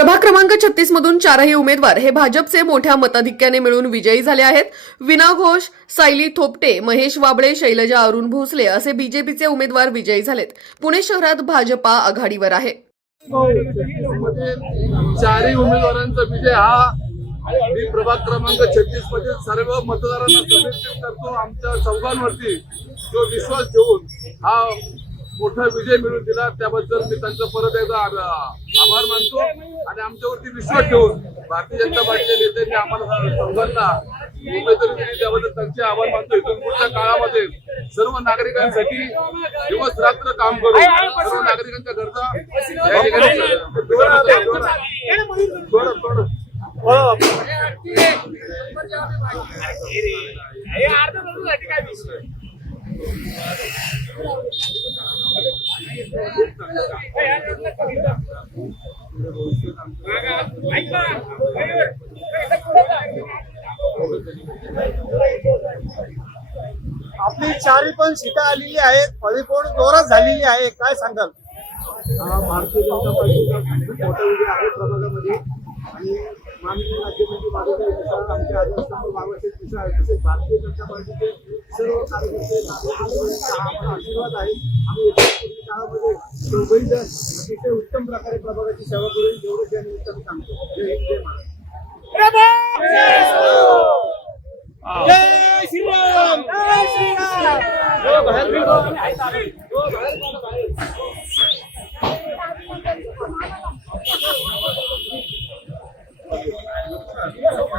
प्रभाग क्रमांक छत्तीस मधून चारही उमेदवार हे भाजपचे मोठ्या मताधिक्याने मिळून विजयी झाले आहेत. विना घोष सायली थोपटे महेश वाबळे शैलजा अरुण भोसले असे बीजेपीचे उमेदवार विजयी झालेत. पुणे शहरात भाजपा आघाडीवर आहे. चारही उमेदवारांचा विजय हा मी प्रभाग क्रमांक छत्तीसमध्ये सर्व मतदारांना समर्पित करतो. आमच्या चौघांवरती जो विश्वास ठेवून हा मोठा विजय मिळून दिला त्याबद्दल मी त्यांचं परत एकदा आभार मानतो. आमच्यावरती विश्वास ठेवून भारतीय जनता पार्टीच्या नेत्यांनी आम्हाला चौघांना उमेदवारी दिली त्याबद्दल त्यांचे आभार मानतो. इथून पुढच्या काळामध्ये सर्व नागरिकांसाठी दिवस रात्र काम करू. सर्व नागरिकांच्या गरजा या ठिकाणी थोडं थोडं आपली चारी पण सीटा आलेली आहे परिपूर्ण जोरात झालेली आहे. काय सांगाल? भारतीय जनता पार्टीचा खूप मोठा विजय आहे प्रभागामध्ये. आणि माननीय राज्यमंत्री बाबासाहेब विशाल आमचे आदर्शस्तंभ बाबासाहेब विशाल तसेच भारतीय जनता पार्टीचे सर्व कार्यकर्ते आम्हाला आशीर्वाद आहे. आम्ही येत्या काळामध्ये दोघंही अतिशय उत्तम प्रकारे प्रभागाची सेवा करून एवढंच या निमित्ताने सांगतो. जय हिंद जय महाराष्ट्र.